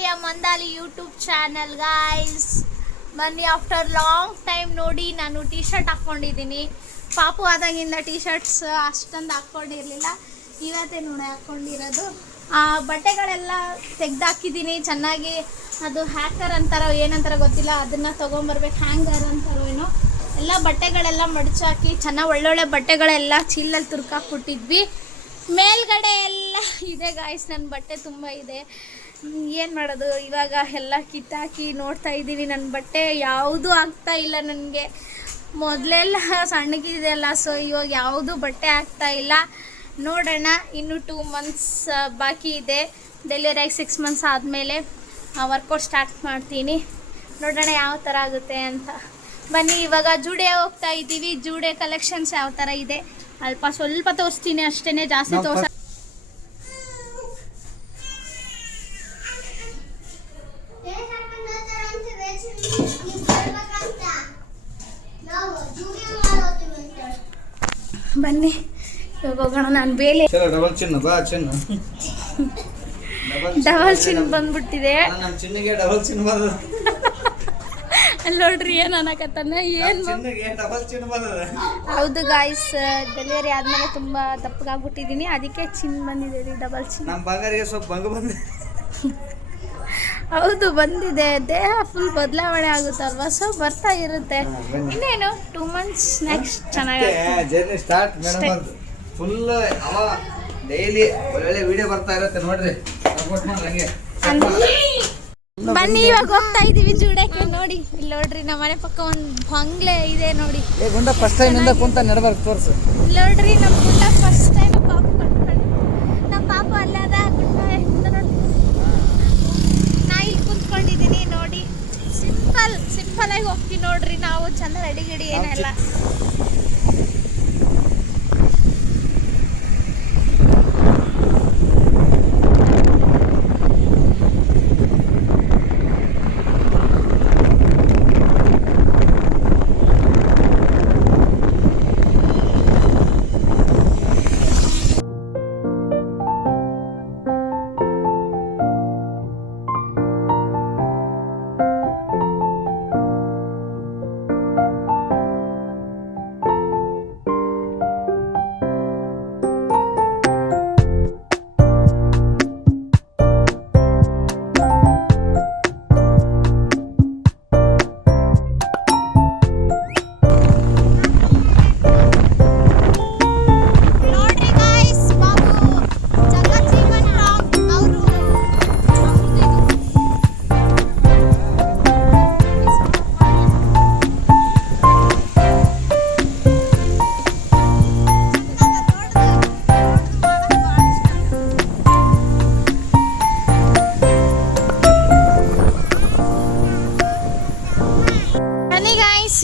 Victoria Mandali YouTube channel guys. ಬನ್ನಿ, after long time ನೋಡಿ ನಾನು ಟಿ ಶರ್ಟ್ ಹಾಕ್ಕೊಂಡಿದ್ದೀನಿ. ಪಾಪು ಆದಾಗಿಂದ ಟಿ ಶರ್ಟ್ಸ್ ಅಷ್ಟೊಂದು ಹಾಕ್ಕೊಂಡಿರಲಿಲ್ಲ, ಇವತ್ತೇ ನೋಡಿ ಹಾಕ್ಕೊಂಡಿರೋದು. ಬಟ್ಟೆಗಳೆಲ್ಲ ತೆಗ್ದಾಕಿದ್ದೀನಿ ಚೆನ್ನಾಗಿ. ಅದು ಹ್ಯಾಕರ್ ಅಂತಾರೋ ಏನಂತಾರೋ ಗೊತ್ತಿಲ್ಲ, ಅದನ್ನು ತೊಗೊಂಬರ್ಬೇಕು. ಹ್ಯಾಂಗರ್ ಅಂತಾರೋ ಏನೋ. ಎಲ್ಲ ಬಟ್ಟೆಗಳೆಲ್ಲ ಮಡಚಾಕಿ ಚೆನ್ನಾಗಿ ಒಳ್ಳೊಳ್ಳೆ ಬಟ್ಟೆಗಳೆಲ್ಲ ಚೀಲಲ್ಲಿ ತುರ್ಕಾಕ್ಬಿಟ್ಟಿದ್ವಿ. ಮೇಲ್ಗಡೆ ಎಲ್ಲ ಇದೆ ಗಾಯ್ಸ್, ನನ್ನ ಬಟ್ಟೆ ತುಂಬ ಇದೆ. ಏನು ಮಾಡೋದು, ಇವಾಗ ಎಲ್ಲ ಕಿತ್ತಾಕಿ ನೋಡ್ತಾ ಇದ್ದೀನಿ. ನನ್ನ ಬಟ್ಟೆ ಯಾವುದೂ ಆಗ್ತಾ ಇಲ್ಲ ನನಗೆ. ಮೊದಲೆಲ್ಲ ಸಣ್ಣಗಿದೆಯಲ್ಲ, ಸೊ ಇವಾಗ ಯಾವುದೂ ಬಟ್ಟೆ ಆಗ್ತಾ ಇಲ್ಲ. ನೋಡೋಣ, ಇನ್ನು 2 months ಬಾಕಿ ಇದೆ. ಡೆಲಿವರಿ 6 months ಆದಮೇಲೆ ವರ್ಕೌಟ್ ಸ್ಟಾರ್ಟ್ ಮಾಡ್ತೀನಿ. ನೋಡೋಣ ಯಾವ ಥರ ಆಗುತ್ತೆ ಅಂತ. ಬನ್ನಿ, ಇವಾಗ ಜೂಡೆ ಹೋಗ್ತಾ ಇದ್ದೀವಿ. ಜೂಡೆ ಕಲೆಕ್ಷನ್ಸ್ ಯಾವ ಥರ ಇದೆ ಸ್ವಲ್ಪ ತೋರಿಸ್ತೀನಿ ಅಷ್ಟೇ, ಜಾಸ್ತಿ ತೋರ್ಸ. ಬನ್ನಿ ಇವಾಗ ಹೋಗೋಣ. ನಾನು ಬೇಲೆ ಡಬಲ್ ಚಿನ್ ಬಂದ್ಬಿಟ್ಟಿದೆ. ಅಲ್ಲಿ ನೋಡ್ರಿ ಏನು ಅನ್ನಕತ್ತಾನ. ಏನು ಹೌದು ಗಾಯ್ಸ್, ಡೆಲಿವರಿ ಆದಮೇಲೆ ತುಂಬ ದಪ್ಪಗಾಗ್ಬಿಟ್ಟಿದ್ದೀನಿ, ಅದಕ್ಕೆ ಚಿನ್ ಬಂದಿದೆ ರೀ, ಡಬಲ್ ಚಿನ್. ಹೌದು ಬಂದಿದೆ, ದೇಹ ಫುಲ್ ಬದಲಾವಣೆ ಆಗುತ್ತಲ್ವಾ, ಸೊ ಬರ್ತಾ ಇರುತ್ತೆ. ಇನ್ನೇನು 2 months ನೆಕ್ಸ್ಟ್ ಚೆನ್ನಾಗಿ ಡೈಲಿ ಒಳ್ಳೆ ವಿಡಿಯೋ ಬರ್ತಾ ಇರುತ್ತೆ ನೋಡ್ರಿ, ಸಪೋರ್ಟ್ ಮಾಡಿ. ಬನ್ನಿ, ಇವಾಗ ಹೋಗ್ತಾ ಇದೀವಿ ಜೂಡಕ್ಕೆ. ನೋಡಿ ಇಲ್ಲಿ ನೋಡ್ರಿ, ನಮ್ಮ ಮನೆ ಪಕ್ಕ ಒಂದು ಬಂಗ್ಲೆ ಇದೆ ನೋಡಿ. ಫಸ್ಟ್ ಟೈಮ್ ಇಂದ ಕುಂತ ನಡಬಾರ್ದು ತೋರ್ಸು. ನೋಡ್ರಿ, ನಮ್ಮ ಗುಂಡ ಫಸ್ಟ್ ಟೈಮ್ ಪಾಪು ಕಟ್ಕೊಂಡು, ನಮ್ಮ ಪಾಪು ಅಲ್ಲದ ಗುಂಡ ನೋಡಿ. ನಾ ಇಲ್ಲಿ ಕುಂತ್ಕೊಂಡಿದ್ದೀನಿ ನೋಡಿ. ಸಿಂಪಲ್ ಆಗಿ ಹೋಗ್ತೀವಿ ನೋಡ್ರಿ ನಾವು, ಚಂದ ರೆಡಿ ಗಿಡಿ ಏನೆಲ್ಲ.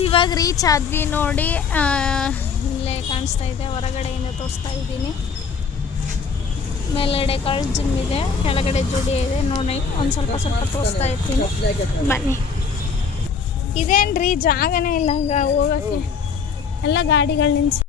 ಇವಾಗ ರೀಚ್ ಆದ್ವಿ ನೋಡಿ. ಇಲ್ಲೇ ಕಾಣಿಸ್ತಾ ಇದೆ, ಹೊರಗಡೆಯಿಂದ ತೋರಿಸ್ತಾ ಇದ್ದೀನಿ. ಮೇಲ್ಗಡೆ ಕಳ್ಳ ಜಿಮ್ ಇದೆ, ಕೆಳಗಡೆ ಜುಡಿ ಇದೆ ನೋಡಿ. ಒಂದು ಸ್ವಲ್ಪ ತೋರಿಸ್ತಾ ಇರ್ತೀನಿ, ಬನ್ನಿ. ಇದೇನ್ರಿ ಜಾಗನೇ ಇಲ್ಲ ಹೋಗೋಕ್ಕೆ, ಎಲ್ಲ ಗಾಡಿಗಳು ನಿಲ್ಸಿ.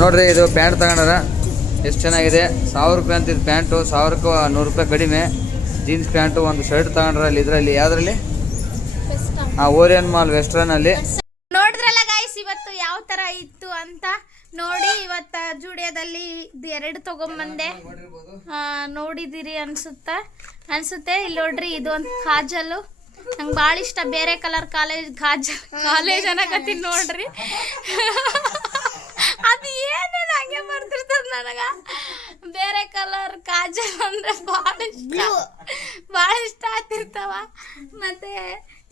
ನೋಡ್ರಿ ಇದು ಪ್ಯಾಂಟ್ ತಗೊಂಡಾರ ಎಷ್ಟು ಚೆನ್ನಾಗಿದೆ. 1000 ರೂಪಾಯಿ ಅಂತ ಇದು ಪ್ಯಾಂಟು, 1000ಕ್ಕೆ 100 ರೂಪಾಯಿ ಕಡಿಮೆ. ಜೀನ್ಸ್ ಪ್ಯಾಂಟು, ಒಂದು ಶರ್ಟ್ ತಗೊಂಡ್ರ ಅಲ್ಲಿ ಇದರಲ್ಲಿ ಯಾವ್ದ್ರಲ್ಲಿ ಓರಿಯನ್ ಮಾಲ್ ವೆಸ್ಟರ್ನಲ್ಲಿ. ನೋಡಿದ್ರಲ್ಲ ಗೈಸ್ ಇವತ್ತು ಯಾವ ತರ ಇತ್ತು ಅಂತ ನೋಡಿ. ಇವತ್ತು ಜೂಡಿಯೋದಲ್ಲಿ 2 ತಗೊಂಬಂದೆ, ನೋಡಿದಿರಿ ಅನ್ಸುತ್ತೆ. ಇಲ್ಲಿ ನೋಡ್ರಿ ಇದು ಒಂದು ಕಾಜಲ್ಲು, ನಂಗೆ ಭಾಳ ಇಷ್ಟ. ಬೇರೆ ಕಲರ್ ಕಾಲೇಜ್ ಅನ್ನಕತ್ತೀನಿ ನೋಡ್ರಿ. ಅದು ಏನೇನು ಹಂಗೆ ಬರ್ತಿರ್ತದ ನನಗ. ಬೇರೆ ಕಲರ್ ಕಾಜಲ್ ಅಂದ್ರೆ ಭಾಳ ಇಷ್ಟ ಆಗ್ತಿರ್ತಾವ. ಮತ್ತೆ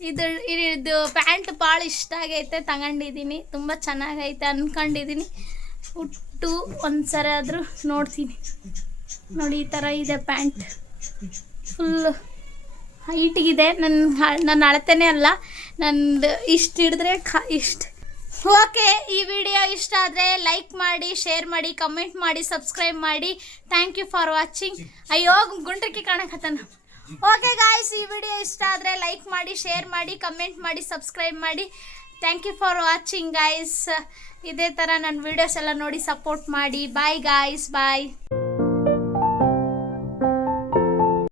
ಇದು ಪ್ಯಾಂಟ್ ಭಾಳ ಇಷ್ಟ ಆಗೈತೆ, ತಗೊಂಡಿದ್ದೀನಿ. ತುಂಬ ಚೆನ್ನಾಗೈತೆ ಅನ್ಕೊಂಡಿದ್ದೀನಿ. ಉಟ್ಟು ಒಂದ್ಸರಿ ಆದರೂ ನೋಡ್ತೀನಿ. ನೋಡಿ ಈ ಥರ ಇದೆ ಪ್ಯಾಂಟ್, ಫುಲ್ಲು ಹೈಟಿಗಿದೆ. ನನ್ನ ಅಳತೆನೇ ಅಲ್ಲ, ನಂದು ಇಷ್ಟು ಹಿಡಿದ್ರೆ ಇಷ್ಟು. ಓಕೆ, ಈ ವಿಡಿಯೋ ಇಷ್ಟ ಆದರೆ ಲೈಕ್ ಮಾಡಿ, ಶೇರ್ ಮಾಡಿ, ಕಮೆಂಟ್ ಮಾಡಿ, ಸಬ್ಸ್ಕ್ರೈಬ್ ಮಾಡಿ. Thank you for watching. ಅಯ್ಯೋ ಗುಂಡ್ರಿಕಿ ಕಾಣಕತ್ತಾನ. ಓಕೆ ಗಾಯ್ಸ್, ಈ ವಿಡಿಯೋ ಇಷ್ಟ ಆದರೆ ಲೈಕ್ ಮಾಡಿ, ಶೇರ್ ಮಾಡಿ, ಕಮೆಂಟ್ ಮಾಡಿ, ಸಬ್ಸ್ಕ್ರೈಬ್ ಮಾಡಿ. Thank you for watching guys. ಇದೇ ಥರ ನನ್ನ ವಿಡಿಯೋಸ್ ಎಲ್ಲ ನೋಡಿ ಸಪೋರ್ಟ್ ಮಾಡಿ. ಬಾಯ್ ಗಾಯ್ಸ್, ಬಾಯ್.